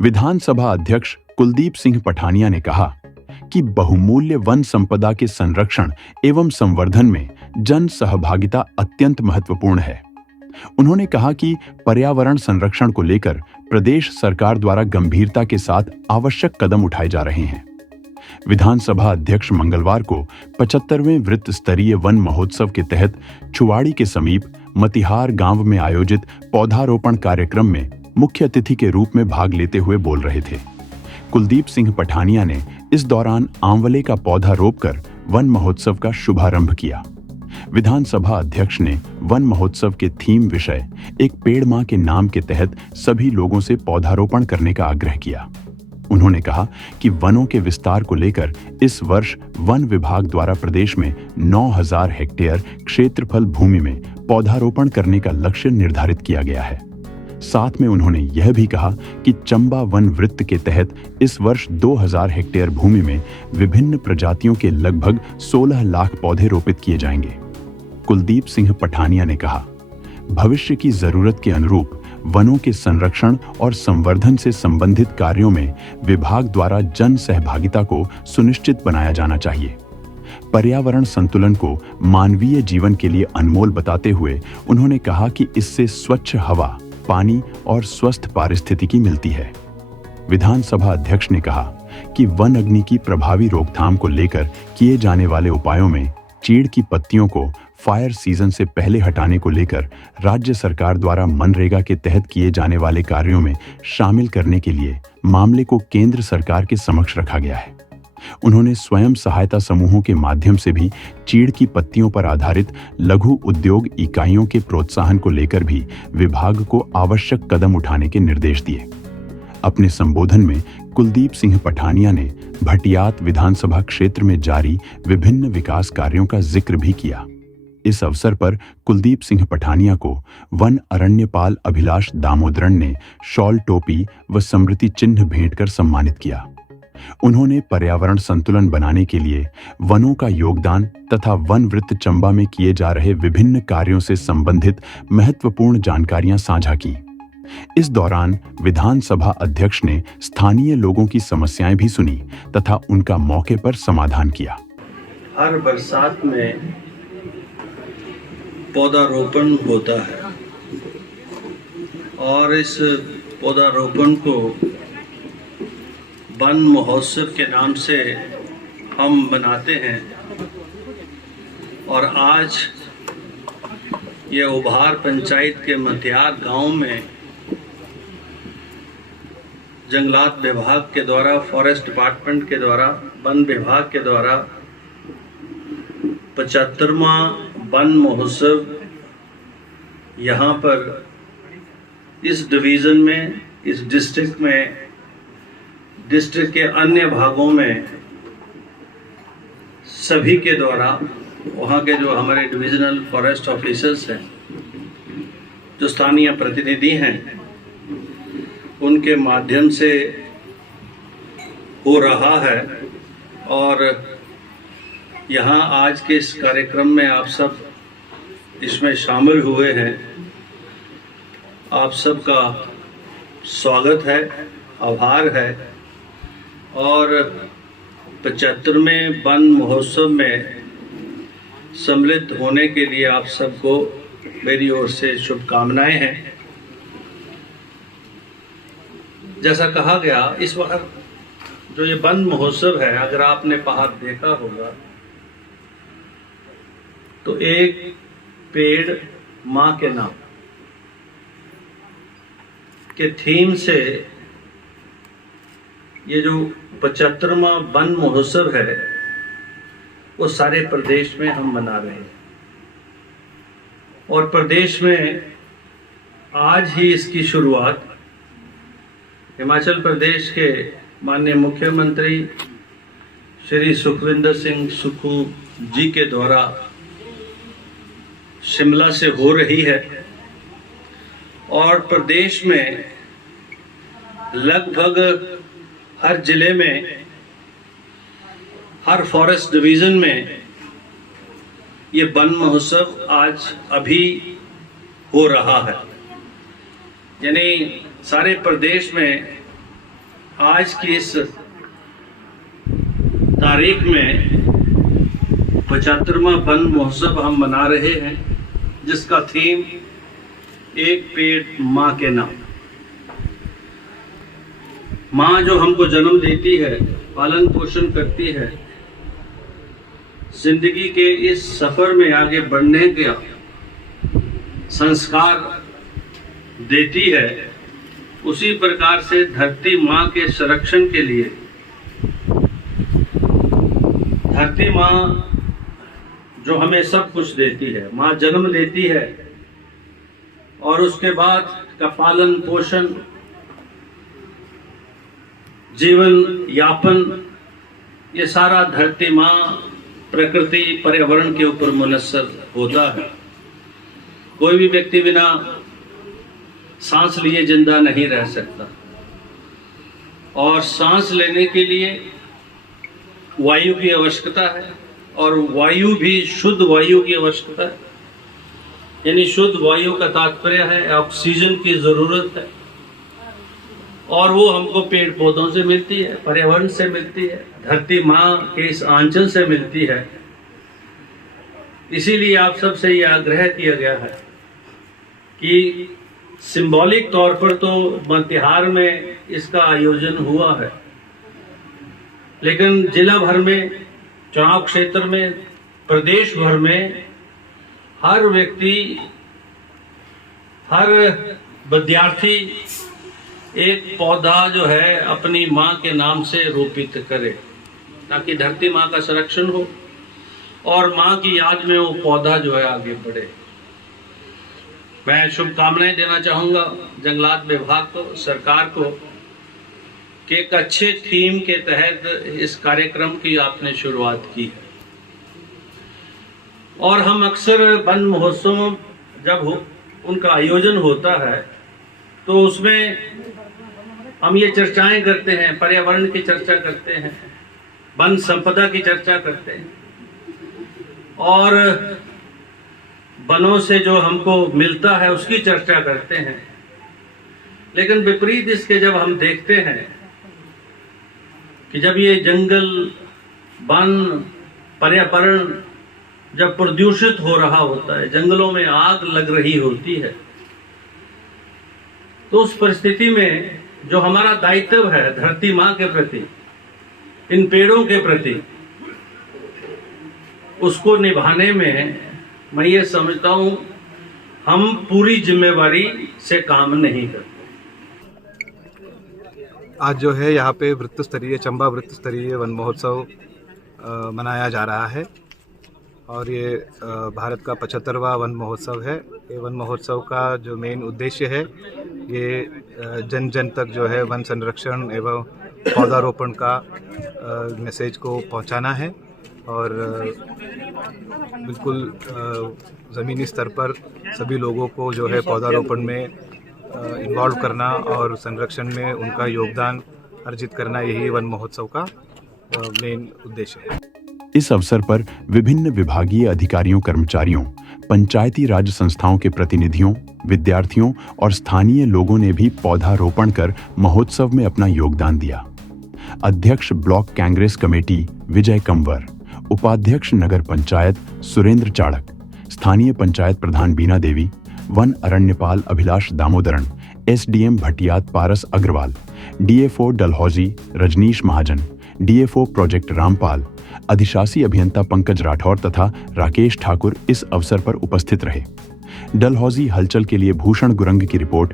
विधानसभा अध्यक्ष कुलदीप सिंह पठानिया ने कहा कि बहुमूल्य वन संपदा के संरक्षण एवं संवर्धन में जन सहभागिता अत्यंत महत्वपूर्ण है। उन्होंने कहा कि पर्यावरण संरक्षण को लेकर प्रदेश सरकार द्वारा गंभीरता के साथ आवश्यक कदम उठाए जा रहे हैं। विधानसभा अध्यक्ष मंगलवार को 75वें वृत्त स्तरीय वन महोत्सव के तहत छुवाड़ी के समीप मतिहार गांव में आयोजित पौधारोपण कार्यक्रम में मुख्य अतिथि के रूप में भाग लेते हुए बोल रहे थे। कुलदीप सिंह पठानिया ने इस दौरान आंवले का पौधा रोपकर वन महोत्सव का शुभारंभ किया। विधानसभा अध्यक्ष ने वन महोत्सव के थीम विषय एक पेड़ मां के नाम के तहत सभी लोगों से पौधारोपण करने का आग्रह किया। उन्होंने कहा कि वनों के विस्तार को लेकर इस वर्ष वन विभाग द्वारा प्रदेश में 9000 हेक्टेयर क्षेत्रफल भूमि में पौधारोपण करने का लक्ष्य निर्धारित किया गया है। साथ में उन्होंने यह भी कहा कि चंबा वन वृत्त के तहत इस वर्ष 2000 हेक्टेयर भूमि में विभिन्न प्रजातियों के लगभग 16 लाख पौधे रोपित किए जाएंगे। कुलदीप सिंह पठानिया ने कहा, भविष्य की जरूरत के अनुरूप वनों के संरक्षण और संवर्धन से संबंधित कार्यों में विभाग द्वारा जन सहभागिता को सुनिश्चित बनाया जाना चाहिए। पर्यावरण संतुलन को मानवीय जीवन के लिए अनमोल बताते हुए उन्होंने कहा कि इससे स्वच्छ हवा, पानी और स्वस्थ पारिस्थितिकी मिलती है। विधानसभा अध्यक्ष ने कहा कि वन अग्नि की प्रभावी रोकथाम को लेकर किए जाने वाले उपायों में चीड़ की पत्तियों को फायर सीजन से पहले हटाने को लेकर राज्य सरकार द्वारा मनरेगा के तहत किए जाने वाले कार्यों में शामिल करने के लिए मामले को केंद्र सरकार के समक्ष रखा गया है। उन्होंने स्वयं सहायता समूहों के माध्यम से भी चीड़ की पत्तियों पर आधारित लघु उद्योग इकाइयों के प्रोत्साहन को लेकर भी विभाग को आवश्यक कदम उठाने के निर्देश दिए। अपने संबोधन में कुलदीप सिंह पठानिया ने भटियात विधानसभा क्षेत्र में जारी विभिन्न विकास कार्यों का जिक्र भी किया। इस अवसर पर कुलदीप सिंह पठानिया को वन अरण्यपाल अभिलाष दामोदरन ने शॉल टोपी व स्मृति चिन्ह भेंट कर सम्मानित किया। उन्होंने पर्यावरण संतुलन बनाने के लिए वनों का योगदान तथा वन वृत्त चंबा में किए जा रहे विभिन्न कार्यों से संबंधित महत्वपूर्ण जानकारियां साझा की। इस दौरान विधानसभा अध्यक्ष ने स्थानीय लोगों की समस्याएं भी सुनी तथा उनका मौके पर समाधान किया। हर बरसात में पौधारोपण होता है और इस पौधारोपण को वन महोत्सव के नाम से हम मनाते हैं। और आज ये उभार पंचायत के मतिहार गांव में जंगलात विभाग के द्वारा, फॉरेस्ट डिपार्टमेंट के द्वारा, वन विभाग के द्वारा 75वां वन महोत्सव यहाँ पर इस डिवीज़न में, इस डिस्ट्रिक्ट में, डिस्ट्रिक्ट के अन्य भागों में सभी के द्वारा, वहाँ के जो हमारे डिविजनल फॉरेस्ट ऑफिसर्स हैं, जो स्थानीय प्रतिनिधि हैं, उनके माध्यम से हो रहा है। और यहाँ आज के इस कार्यक्रम में आप सब इसमें शामिल हुए हैं। आप सबका स्वागत है, आभार है। और 75वें वन महोत्सव में सम्मिलित होने के लिए आप सबको मेरी ओर से शुभकामनाएं हैं। जैसा कहा गया, इस बार जो ये वन महोत्सव है, अगर आपने बाहर देखा होगा तो एक पेड़ मां के नाम के थीम से ये जो 75वां वन महोत्सव है वो सारे प्रदेश में हम मना रहे हैं। और प्रदेश में आज ही इसकी शुरुआत हिमाचल प्रदेश के माननीय मुख्यमंत्री श्री सुखविंदर सिंह सुक्खू जी के द्वारा शिमला से हो रही है। और प्रदेश में लगभग हर जिले में, हर फॉरेस्ट डिवीजन में ये वन महोत्सव आज अभी हो रहा है। यानी सारे प्रदेश में आज की इस तारीख में 75वां वन महोत्सव हम मना रहे हैं, जिसका थीम एक पेड़ माँ के नाम। माँ जो हमको जन्म देती है, पालन पोषण करती है, जिंदगी के इस सफर में आगे बढ़ने का संस्कार देती है, उसी प्रकार से धरती माँ के संरक्षण के लिए धरती माँ जो हमें सब कुछ देती है, माँ जन्म देती है और उसके बाद का पालन पोषण, जीवन यापन, ये सारा धरती माँ प्रकृति पर्यावरण के ऊपर मुनस्सर होता है। कोई भी व्यक्ति बिना सांस लिए जिंदा नहीं रह सकता और सांस लेने के लिए वायु की आवश्यकता है और वायु भी शुद्ध वायु की आवश्यकता है। यानी शुद्ध वायु का तात्पर्य है ऑक्सीजन की जरूरत है और वो हमको पेड़ पौधों से मिलती है, पर्यावरण से मिलती है, धरती माँ के इस आंचल से मिलती है। इसीलिए आप सबसे ये आग्रह किया गया है कि सिंबॉलिक तौर पर तो मतिहार में इसका आयोजन हुआ है, लेकिन जिला भर में, चुनाव क्षेत्र में, प्रदेश भर में हर व्यक्ति, हर विद्यार्थी एक पौधा जो है अपनी माँ के नाम से रोपित करे, ताकि धरती माँ का संरक्षण हो और माँ की याद में वो पौधा जो है आगे बढ़े। मैं शुभकामनाएं देना चाहूँगा जंगलात विभाग को, सरकार को, कि एक अच्छे थीम के तहत इस कार्यक्रम की आपने शुरुआत की है। और हम अक्सर वन महोत्सव जब उनका आयोजन होता है तो उसमें हम ये चर्चाएं करते हैं, पर्यावरण की चर्चा करते हैं, वन संपदा की चर्चा करते हैं और वनों से जो हमको मिलता है उसकी चर्चा करते हैं। लेकिन विपरीत इसके जब हम देखते हैं कि जब ये जंगल, वन, पर्यावरण जब प्रदूषित हो रहा होता है, जंगलों में आग लग रही होती है, तो उस परिस्थिति में जो हमारा दायित्व है धरती माँ के प्रति, इन पेड़ों के प्रति, उसको निभाने में मैं ये समझता हूँ हम पूरी जिम्मेवारी से काम नहीं करते। आज जो है यहाँ पे वृत्त स्तरीय, चंबा वृत्त स्तरीय वन महोत्सव मनाया जा रहा है और ये भारत का 75वां वन महोत्सव है। ये वन महोत्सव का जो मेन उद्देश्य है, ये जन जन तक जो है वन संरक्षण एवं पौधारोपण का मैसेज को पहुँचाना है और बिल्कुल ज़मीनी स्तर पर सभी लोगों को जो है पौधारोपण में इन्वॉल्व करना और संरक्षण में उनका योगदान अर्जित करना, यही वन महोत्सव का मेन उद्देश्य है। इस अवसर पर विभिन्न विभागीय अधिकारियों, कर्मचारियों, पंचायती राज संस्थाओं के प्रतिनिधियों, विद्यार्थियों और स्थानीय लोगों ने भी पौधारोपण कर महोत्सव में अपना योगदान दिया। अध्यक्ष ब्लॉक कांग्रेस कमेटी विजय कंवर, उपाध्यक्ष नगर पंचायत सुरेंद्र चाड़क, स्थानीय पंचायत प्रधान बीना देवी, वन अरण्यपाल अभिलाष दामोदरन, एसडीएम भटियात पारस अग्रवाल, डीएफओ डलहौजी रजनीश महाजन, डीएफओ प्रोजेक्ट रामपाल, अधिशासी अभियंता पंकज राठौर तथा राकेश ठाकुर इस अवसर पर उपस्थित रहे। डलहौजी हलचल के लिए भूषण गुरंग की रिपोर्ट